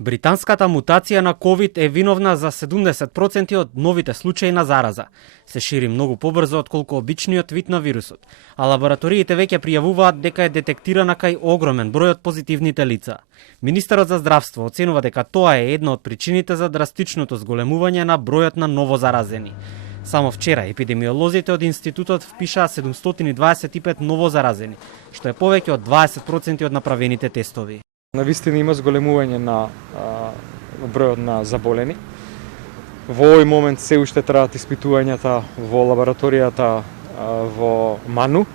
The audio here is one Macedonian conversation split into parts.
Британската мутација на COVID е виновна за 70% од новите случаи на зараза. Се шири многу побрзо отколку обичниот вид на вирусот, а лабораториите веќе пријавуваат дека е детектирана кај огромен број од позитивните лица. Министерот за здравство оценува дека тоа е една од причините за драстичното зголемување на бројот на новозаразени. Само вчера епидемиолозите од институтот впишаа 725 новозаразени, што е повеќе од 20% од направените тестови. Навистина има зголемување на бројот на заболени. Во овој момент се уште траат испитувањата во лабораторијата во Ману,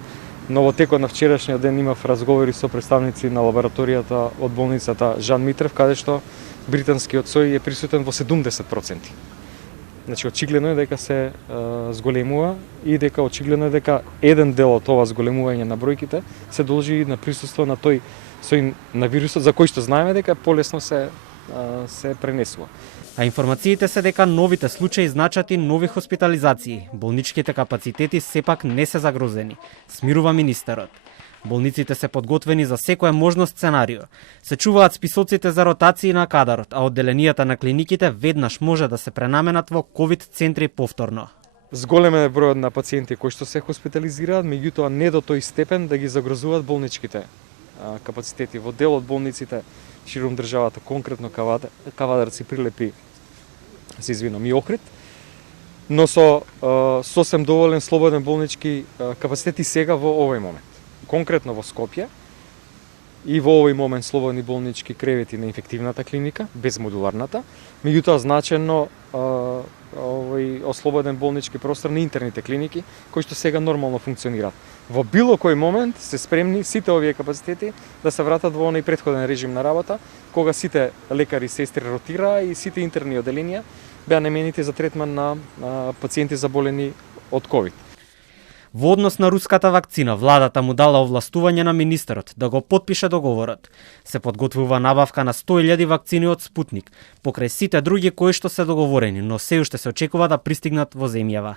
но во текот на вчерашниот ден имав разговори со представници на лабораторијата од болницата Жан Митрев, каде што британскиот сој е присутен во 70%. Значи, очигледно е дека се зголемува и дека очигледно е дека еден дел од ова зголемување на бројките се должи на присуство на тој сој на вирусот, за кој што знаеме дека полесно се пренесува. А информациите се дека новите случаи значат и нови хоспитализации. Болничките капацитети сепак не се загрозени, смирува министерот. Болниците се подготвени за секое можно сценарио. Се чуваат списоците за ротации на кадарот, а одделенијата на клиниките веднаш може да се пренаменат во ковид центри повторно. Зголемен е бројот на пациенти кои што се хоспитализираат, меѓутоа не до тој степен да ги загрозуваат болничките капацитети. Во дел од болниците широм државата, конкретно Кавадарци, Прилепи, и Охрид, но со сосем доволен слободен болнички капацитети сега во овој момент. Конкретно во Скопје и во овој момент слободни болнички кревети на инфективната клиника, без модуларната, меѓутоа значено ослободен болнички простор на интерните клиники, кои што сега нормално функционираат. Во било кој момент се спремни сите овие капацитети да се вратат во оној претходен режим на работа, кога сите лекари, сестри ротираа и сите интерни оделенија беа наменети за третман на пациенти заболени од ковид. Во однос на руската вакцина, владата му дала овластување на министерот да го потпише договорот. Се подготвува набавка на 100.000 вакцини од Спутник, покрај сите други кои што се договорени, но се уште се очекува да пристигнат во земјава.